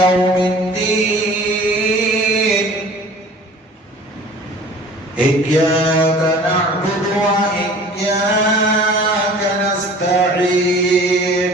يوم الدين إياك نعبد وإياك نستعين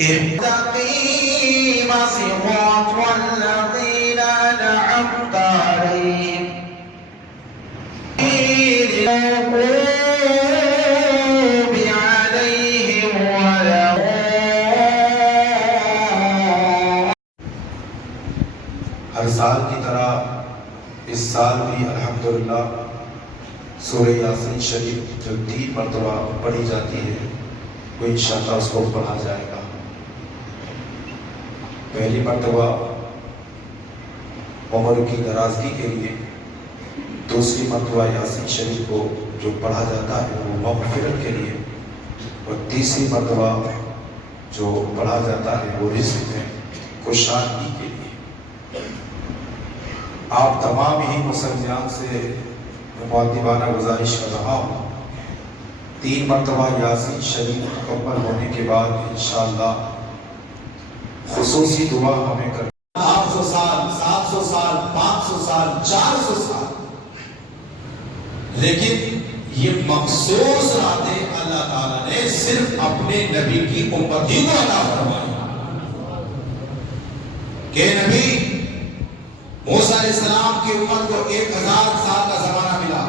استقيم صراط الذين أنعمت عليهم غير المغضوب عليهم ولا ہر سال کی طرح اس سال بھی الحمدللہ سورہ یاسین شریف جو 3 مرتبہ پڑھی جاتی ہے وہ انشاءاللہ اس کو پڑھا جائے گا۔ پہلی مرتبہ عمر کی درازگی کے لیے، دوسری مرتبہ یاسین شریف کو جو پڑھا جاتا ہے وہ مغفرت کے لیے، اور تیسری مرتبہ جو پڑھا جاتا ہے وہ رزق میں خوشحالی کے لیے۔ آپ تمام ہی مسلمان سے مؤدبانہ گزارش کر رہا ہوں، 3 مرتبہ یاسین شریف مکمل ہونے کے بعد انشاءاللہ خصوصی دعا ہمیں کر 800 سال 700 سال 500 سال 400 سال، لیکن یہ مخصوص راتیں اللہ تعالیٰ نے صرف اپنے نبی کی امتی کو عطا فرمائی کہ نبی موسیٰ علیہ السلام کی امت کو 1000 سال کا زمانہ ملا۔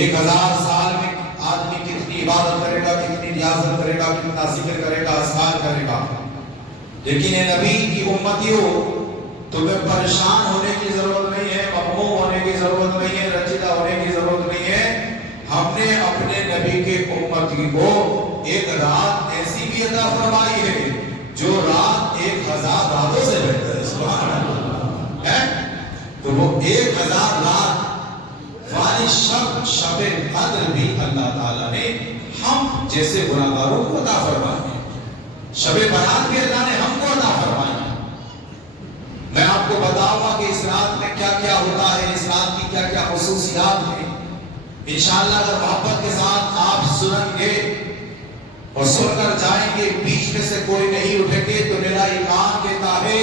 1000 سال میں آدمی کتنی عبادت کرے گا، کتنی ریاضت کرے گا، کتنا ذکر کرے گا، اذکار کرے گا، لیکن اے نبی کی امتیوں، تمہیں پریشان ہونے کی ضرورت نہیں ہے، مغموم ہونے کی ضرورت نہیں ہے، رنجیدہ ہونے کی ضرورت نہیں ہے۔ ہم نے اپنے نبی کے امتی کو ایک رات ایسی بھی عطا فرمائی ہے جو رات 1000 راتوں سے بہتر ہے۔ سبحان اللہ ہے، تو وہ 1000 رات والی شب قدر بھی اللہ تعالیٰ نے ہم جیسے گناہگاروں کو عطا فرمائی ہے۔ شب برات بھی اللہ نے ہم کو عطا فرمائی ہے۔ میں آپ کو بتاؤں گا کہ اس رات میں کیا کیا ہوتا ہے، اس رات کی کیا کیا خصوصیات ہیں۔ انشاءاللہ اگر محبت کے ساتھ آپ سنیں گے اور سن کر جائیں گے، بیچ میں سے کوئی نہیں اٹھیں گے تو میرا ایمان کہتا ہے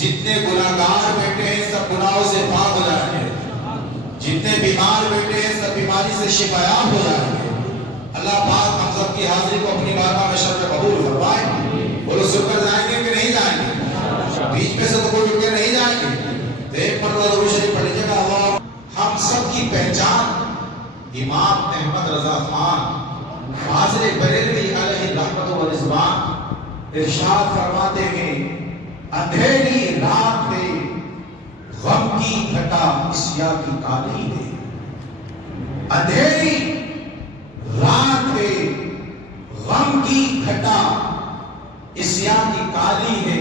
جتنے گناہگار بیٹھے ہیں سب گناہوں سے پاک ہو جائیں گے، جتنے بیمار بیٹھے ہیں سب بیماری سے شفایاب ہو جائیں گے۔ اللہ پاک ہم سب کی حاضری کو اپنی بارگاہ میں شرف قبول فرمائے۔ بولو سن کر جائیں گے کہ نہیں جائیں گے؟ بیچ میں سے تو کوئی اٹھ کے نہیں جائیں گے تو ایک مرتبہ درود شریف پڑھ لیجیے گا۔ اللہ ہم سب کی پہچان امام احمد رضا خان فاضل بریلوی علیہ رحمت و رضوان ارشاد فرماتے ہیں، اندھیری رات میں غم کی گھٹا عشیا کی کالی ہے، اندھیری رات میں غم کی گھٹا عشیا کی کالی ہے،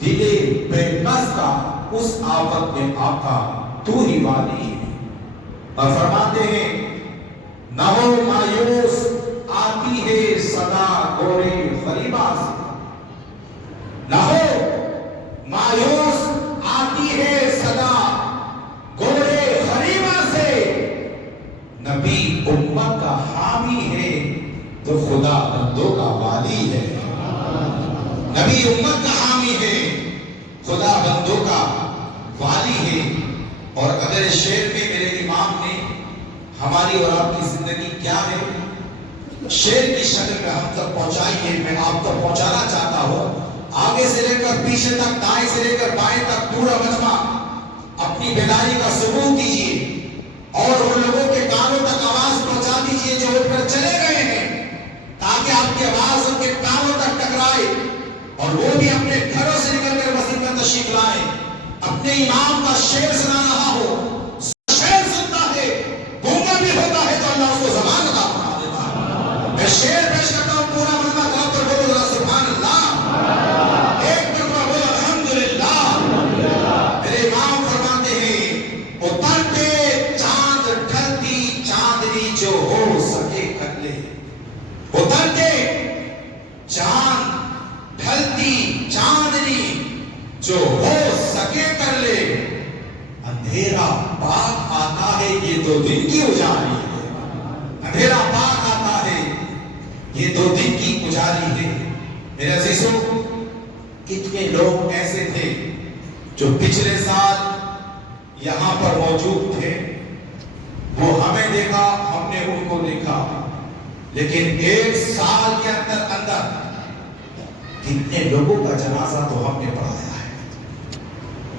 دلے بے بس کا اس آفت میں آقا تو ہی والی ہے۔ اور فرماتے ہیں، نہ ہو مایوس آتی ہے صدا گورے غریبا سے، نہ ہو مایوس آتی ہے صدا گورے غریبا سے، نبی امت کا حامی ہے تو خدا بندوں کا والی ہے۔ نبی امت کا حامی ہے، خدا بندوں کا والی ہے۔ اور اگر اس شعر میں میرے امام نے ہماری اور آپ کی زندگی کیا ہے شعر کی شکل میں ہم تک پہنچائی ہے، میں آپ تک پہنچانا چاہتا ہوں۔ آگے سے لے کر پیچھے تک، دائیں سے لے کر بائیں تک پورا مجمع اپنی بیداری کا ثبوت دیجیے اور ان لوگوں کے کانوں تک آواز پہنچا دیجیے جو اٹھ کر چلے گئے ہیں، تاکہ آپ کی آواز ان کے کانوں تک ٹکرائے اور وہ بھی اپنے گھروں سے نکل کر مسجد میں تشریف لائیں۔ اپنے امام کا شعر سنا رہا ہو، شعر سنتا ہے، گونگا بھی ہوتا ہے تو اللہ اس کو زبان عطا فرما دیتا ہے۔ میں شعر پیش کرتا ہوں، پورا مجمع کھڑا کر بولو ذرا سبحان اللہ، ایک مرتبہ بولو الحمدللہ۔ میرے امام فرماتے ہیں، اترتے چاند ڈھلتی چاندنی جو ہو سکے کر لے، اترتے چاند ڈھلتی چاندنی جو ہو سکے کر لے، اندھیرا پاک آتا ہے یہ 2 دن کی اجالی ہے، اندھیرا پاک آتا ہے یہ 2 دن کی اجالی ہے، میرے عزیزوں، کتنے لوگ ایسے تھے جو پچھلے سال یہاں پر موجود تھے، وہ ہمیں دیکھا، ہم نے ان کو دیکھا، لیکن ایک سال کے اندر کتنے لوگوں کا جنازہ تو ہم نے پڑھایا ہے،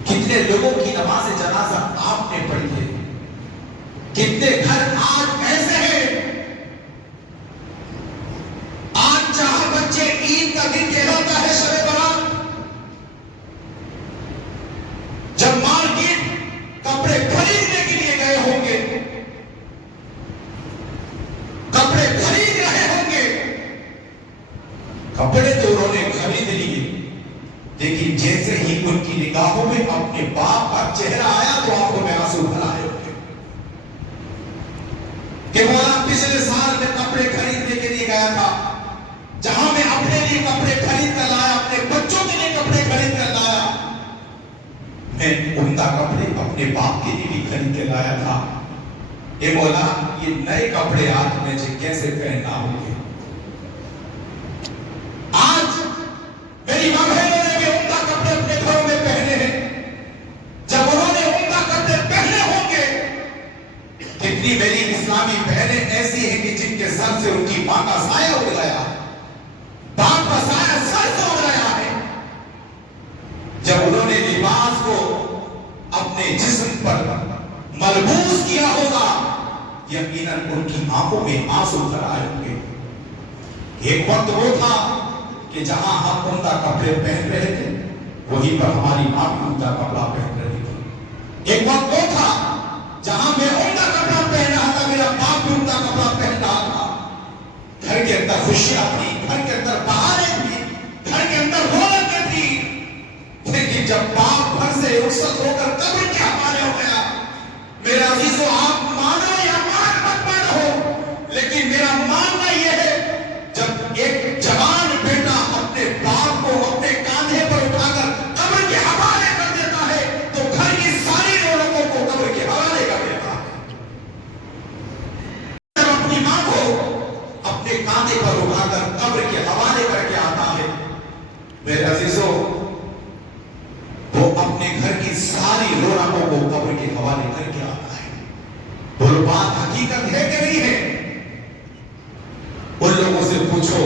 کتنے لوگوں کی نماز جنازہ آپ نے پڑھی ہے، کتنے گھر آج ایسے ہیں، آج جہاں بچے عید کا دن کہلاتا ہے شب برات، جب مارکیٹ کپڑے خریدنے کے لیے گئے ہوں گے، کپڑے خرید رہے ہوں گے، کپڑے تو انہوں نے خرید لیے، لیکن جیسے ہی ان کی نگاہوں میں اپنے باپ کا چہرہ آیا تو آنکھوں میں آنسو بھر آئے ہوں گے کہ مولا پچھلے سال میں کپڑے خریدنے کے لیے گیا تھا، جہاں میں اپنے لیے کپڑے خرید کر لایا، اپنے بچوں کے لیے کپڑے خرید کر لایا، میں عمدہ کپڑے اپنے باپ کے لیے بھی خرید کے لایا تھا، اے مولا یہ نئے کپڑے آج مجھے کیسے پہننا ہوں گے؟ آج میری ماں بہنوں نے بھی عمدہ کپڑے اپنے گھروں میں پہنے ہیں، جب انہوں نے عمدہ کپڑے پہنے ہوں گے، کتنی میری اسلامی بہنیں ایسی ہیں کہ جن کے سر سے ان کی ماں کا سایہ اڑ گیا، باپ کا سایہ سر سے اڑ گیا ہے، جب انہوں نے لباس کو اپنے جسم پر ملبوس کیا ہوگا، یقیناً ان کی آنکھوں میں آنسو بھر آئے ہوں گے۔ ایک وقت وہ تھا کہ جہاں ہم عمدہ کپڑے پہن رہے تھے، وہیں پر ہماری ماں بھی عمدہ کپڑا پہن رہی تھی۔ ایک وقت وہ تھا جہاں میں عمدہ کپڑا پہن رہا تھا، میرا باپ بھی عمدہ کپڑا پہن رہا تھا، گھر کے اندر خوشیاں تھی، گھر کے اندر بہاریں تھی، گھر کے اندر رونقیں تھی، لیکن جب باپ گھر سے رخصت ہو کر قبر کے حوالے ہو گیا، میرا عزیزو آپ مانو یا مت مانو، لیکن میرا ماننا یہ ہے جب ایک جوان بیٹا اپنے باپ کو اپنے کاندھے پر اٹھا کر قبر کے حوالے کر دیتا ہے تو گھر کی ساری رونقوں کو قبر کے حوالے کر دیتا ہے۔ جب اپنی ماں کو اپنے کاندھے پر اٹھا کر قبر کے حوالے کر کے آتا ہے، میرے عزیزو وہ اپنے گھر کی ساری رونقوں کو قبر کے حوالے کر کے آتا ہے۔ وہ بات حقیقت ہے کہ نہیں ہے؟ ان لوگوں سے پوچھو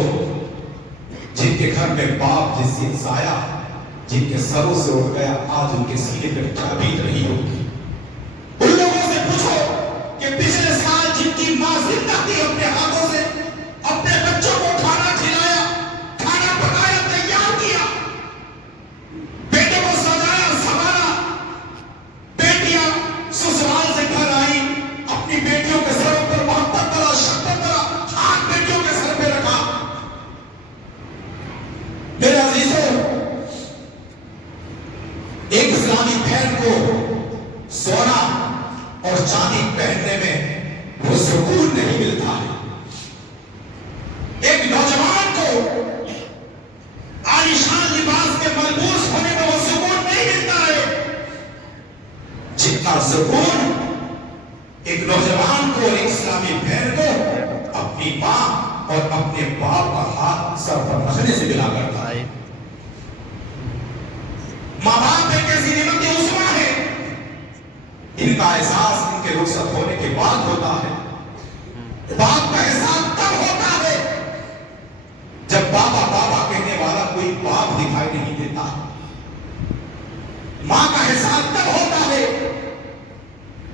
جن کے گھر میں باپ جیسی سایہ جن کے سروں سے اٹھ گیا، آج ان کے سینے پر کیا بیت رہی ہوگی۔ ان لوگوں سے پوچھو کہ پچھلے سال جن کی ماں زندہ تھی، اپنے ہاتھوں سے اپنے بچوں کو کھانا کھلایا، کھانا پکایا، تیار کیا، بیٹے کو سجایا سنوارا، بیٹیاں سسرال سے گھر آئی، اپنی بیٹیوں کے سروں پر محبت کرا، شفقت کرا، ہاتھ بیٹیوں کے سر پہ رکھا۔ میرے عزیزوں، ایک اسلامی بہن کو سونا اور چاندی پہننے میں وہ سکون نہیں ملتا ہے، ایک نوجوان کو عالیشان لباس میں ملبوس ہونے میں وہ سکون نہیں ملتا ہے جتنا سکون ایک نوجوان کو اور ایک اسلامی بہن کو اپنی ماں اور اپنے باپ کا ہاتھ سر پر رکھنے سے ملا کرتا ہے۔ ماں باپ ایک ایسی نعمت عظمیٰ ہے، ان کا احساس ان کے رخصت ہونے کے بعد ہوتا ہے۔ باپ کا احساس تب ہوتا ہے جب بابا بابا کہنے والا کوئی باپ دکھائی نہیں دیتا، ماں کا احساس تب ہوتا ہے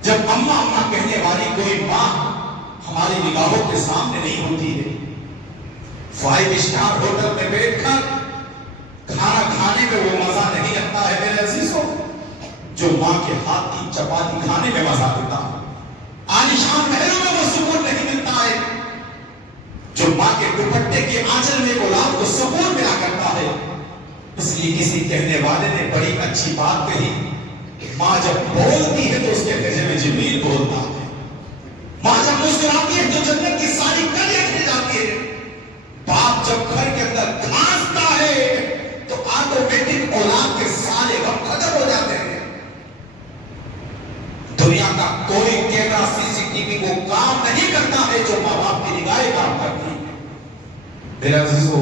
جب اماں اماں کہنے والی کوئی ماں ہماری نگاہوں کے سامنے نہیں ہوتی ہے۔ 5 اسٹار ہوٹل میں بیٹھ کر کھانا کھانے میں وہ مزہ نہیں آتا ہے میرے عزیزوں جو ماں کے ہاتھ کی چپاتی کھانے میں مزہ دیتا ہے۔ عالیشان محلوں میں وہ سکون نہیں ملتا ہے جو ماں کے دوپٹے کے آنچل میں اولاد کو سکون ملا کرتا ہے۔ اس لیے کسی کہنے والے نے بڑی اچھی بات کہی، ماں جب بولتی ہے تو اس کے لہجے میں جبریل بولتا ہے، ماں جب مسکراتی ہے تو جنت کی ساری کلیاں کھل جاتی ہے، باپ جب گھر کے اندر گھانستا ہے تو آٹومیٹک اولاد کے سارے غم ختم ہو جاتے ہیں۔ دنیا کا کوئی کیمرہ CCTV وہ کام نہیں کرتا ہے جو ماں باپ کی نگاہیں کام کرتی ہے۔ میرے عزیزو،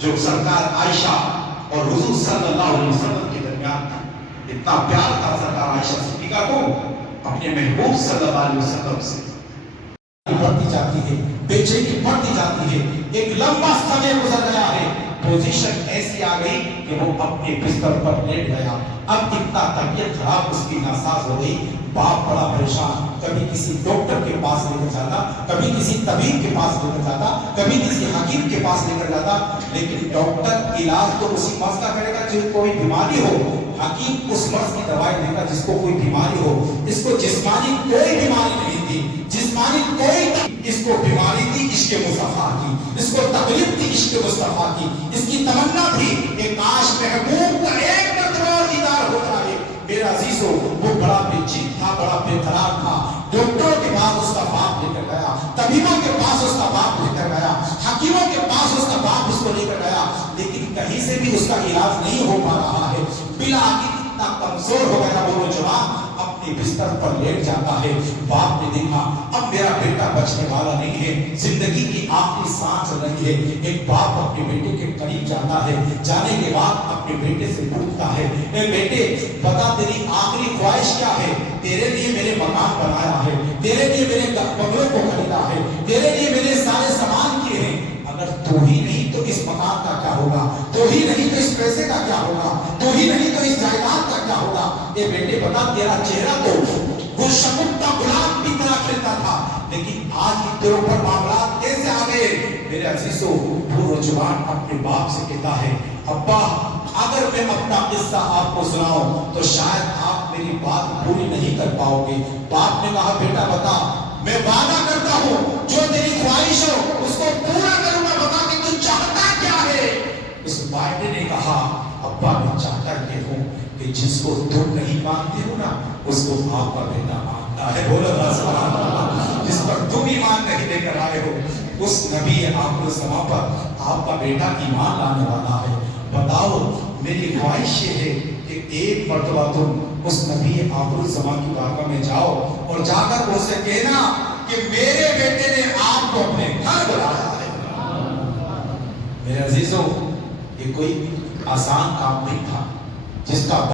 جو سرکار عائشہ اور حضور صلی اللہ علیہ وسلم کے درمیان تھا. اتنا پیار تھا سرکار عائشہ صدیقہ کو اپنے محبوب صلی اللہ علیہ وسلم سے. بڑھتی جاتی ہے، بے چینی بڑھتی جاتی ہے. ایک لمبا سمے گزر گیا ہے، پوزیشن ایسی آ گئی کہ وہ اپنے بستر پر لیٹ گیا. اب اتنا طبیعت خراب اس کی ناساز ہو گئی. باپ بڑا پریشان، کبھی کسی ڈاکٹر کے پاس لے کر جاتا، کبھی کسی طبیب کے پاس لے کر جاتا، کبھی کسی حکیم کے پاس لے کر جاتا. لیکن ڈاکٹر علاج تو اسی مرض کا کرے گا جس کو کوئی بیماری ہو. حکیم اس مرض کی دوائی دے گا جس کو کوئی بیماری ہو. اس کو جسمانی کوئی بیماری نہیں تھی، جسمانی کوئی، اس کو بیماری تھی عشق مصطفیٰ کی، اس کو تکلیف تھی عشق مصطفیٰ کی. اس کی تمنا تھی کہ کاش محبوب کا ایک مرتبہ دیدار ہو جائے. میرا عزیزو، وہ بڑا بے چین تھا، بڑا بے قرار تھا. ڈاکٹروں کے پاس اس کا باپ لے کر گیا، طبیبوں کے پاس اس کا باپ لے کر گیا، حکیموں کے پاس اس کا باپ اس کو لے کر گیا. لیکن کہیں سے بھی اس کا علاج نہیں ہو پا رہا ہے. بلاخر اتنا کمزور ہو گیا وہ نوجوان، اپنے بستر پر لیٹ جاتا ہے. باپ نے دیکھا اب میرا بیٹا بچنے والا نہیں ہے، زندگی کی آخری سانس چل رہی ہے. ایک باپ اپنے بیٹے کے قریب جاتا ہے، جانے کے بعد اپنے بیٹے سے پوچھتا ہے، اے بیٹے بتا تیری آخری خواہش کیا ہے؟ تیرے لیے میں نے مکان بنایا ہے، تیرے لیے میں نے بنگلوں کو خریدا ہے، تیرے لیے میں نے سارے سامان کیے ہیں. اگر تو ہی نہیں تو اس مکان کا کیا ہوگا؟ تو ہی نہیں تو اس پیسے کا کیا ہوگا؟ تو ہی نہیں تو اس جائیداد کا کیا ہوگا؟ اے بیٹے بتا تیرا چہرہ تو گلشن کا گلاب کی طرح کھلتا تھا، لیکن آج تیرے اوپر معاملات کیسے آ گئے؟ میرے عزیزو، وہ نوجوان اپنے باپ سے کہتا ہے، ابا اگر میں اپنا قصہ آپ کو سناؤں تو شاید آپ میری بات پوری نہیں کر پاؤ گے. باپ نے کہا بیٹا بتا، میں وعدہ کرتا ہوں جو تیری خواہش ہو اس کو پورا کروں گا. بتا کہ تو چاہتا کیا ہے؟ اس بیٹے نے کہا ابا میں چاہتا یہ ہوں کہ جس کو تم نہیں مانتے ہو نا اس کو آپ کا بیٹا مانتا ہے. بولو سبحان اللہ. جس پر تم ایمان نہیں لے کر آئے ہو اس نبی آخر الزمان پر آپ کا بیٹا ایمان لانے والا ہے. بتاؤ میری خواہش یہ ہے کہ ایک مرتبہ تم اس نبی آخر الزمان کی بارگاہ میں جاؤ اور جا کر اسے کہنا کہ میرے بیٹے نے آپ کو اپنے گھر بلایا ہے. میرے عزیزوں، یہ کوئی آسان کام نہیں تھا جس کا